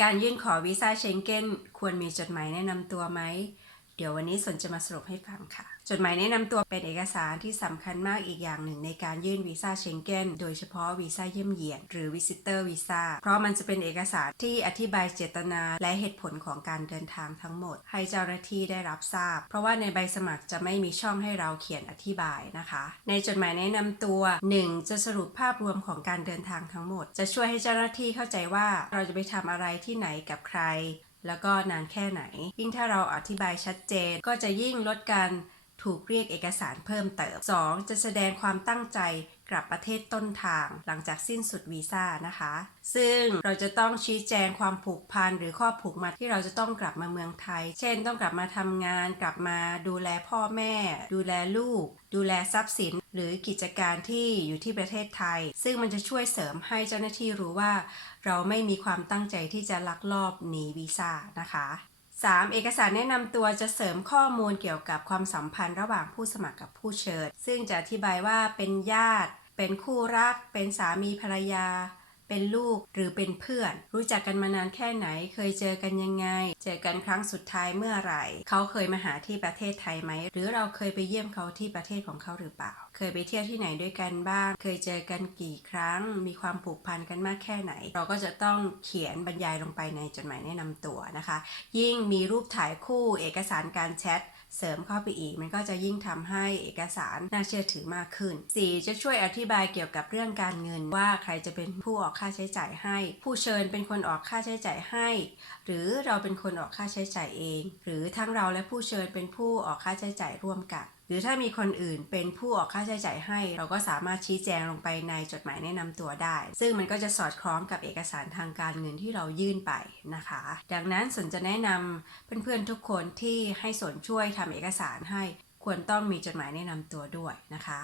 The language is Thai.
การยื่นขอวีซ่าเชงเก้นควรมีจดหมายแนะนำตัวไหม เดี๋ยววันนี้สนจะมาสรุปให้ฟังค่ะ จดหมายแนะนำตัวเป็นเอกสารที่สำคัญมากอีกอย่างหนึ่งในการยื่นวีซ่าเชงเก้นโดยเฉพาะวีซ่าเยี่ยมเยียนหรือ Visitor Visa เพราะมันจะเป็นเอกสารที่อธิบายเจตนาและเหตุผลของการเดินทางทั้งหมด ให้เจ้าหน้าที่ได้รับทราบ เพราะว่าในใบสมัครจะไม่มีช่องให้เราเขียนอธิบายนะคะ ในจดหมายแนะนำตัว 1. จะสรุปภาพรวมของการเดินทางทั้งหมด จะช่วยให้เจ้าหน้าที่เข้าใจว่าเราจะไปทำอะไรที่ไหนกับใคร แล้วก็นานแค่ไหน ยิ่งถ้าเราอธิบายชัดเจนก็จะยิ่งลดการถูกเรียกเอกสารเพิ่มเติม 2. จะแสดงความตั้งใจ กลับประเทศต้นทางหลังจากสิ้นสุดวีซ่านะคะ ซึ่งเราจะต้องชี้แจงความผูกพันหรือข้อผูกมัดที่เราจะต้องกลับมาเมืองไทย เช่น ต้องกลับมาทำงาน กลับมาดูแลพ่อแม่ ดูแลลูก ดูแลทรัพย์สิน หรือกิจการที่อยู่ที่ประเทศไทย ซึ่งมันจะช่วยเสริมให้เจ้าหน้าที่รู้ว่า เราไม่มีความตั้งใจที่จะลักลอบหนีวีซ่านะคะ 3. เอกสารแนะนำตัวจะเสริมข้อมูลเกี่ยวกับความสัมพันธ์ระหว่างผู้สมัครกับผู้เชิญ ซึ่งจะอธิบายว่าเป็นญาติ เป็นคู่รัก เป็นสามีภรรยา เป็นลูกหรือเป็นเพื่อน รู้จักกันมานานแค่ไหน เคยเจอกันยังไง เจอกันครั้งสุดท้ายเมื่อไหร่ เขาเคยมาหาที่ประเทศไทยไหม หรือเราเคยไปเยี่ยมเขาที่ประเทศของเขาหรือเปล่า เคยไปเที่ยวที่ไหนด้วยกันบ้าง เคยเจอกันกี่ครั้ง มีความผูกพันกันมากแค่ไหน เราก็จะต้องเขียนบรรยายลงไปในจดหมายแนะนำตัวนะคะ ยิ่งมีรูปถ่ายคู่ เอกสารการแชท เสริมเข้าไปอีก มันก็จะยิ่งทำให้เอกสารน่าเชื่อถือมากขึ้น 4. จะช่วยอธิบายเกี่ยวกับเรื่องการเงินว่าใครจะเป็นผู้ออกค่าใช้จ่ายให้ ผู้เชิญเป็นคนออกค่าใช้จ่ายให้ หรือเราเป็นคนออกค่าใช้จ่ายเอง หรือทั้งเราและผู้เชิญเป็นผู้ออกค่าใช้จ่ายร่วมกัน หรือถ้ามีคนอื่นเป็นผู้ออกค่าใช้จ่ายให้ เราก็สามารถชี้แจงลงไปในจดหมายแนะนำตัวได้ ซึ่งมันก็จะสอดคล้องกับเอกสารทางการเงินที่เรายื่นไปนะคะ ดังนั้นสนจะแนะนำเพื่อนๆทุกคนที่ให้สนช่วยทำเอกสารให้ควรต้องมีจดหมายแนะนำตัวด้วยนะคะ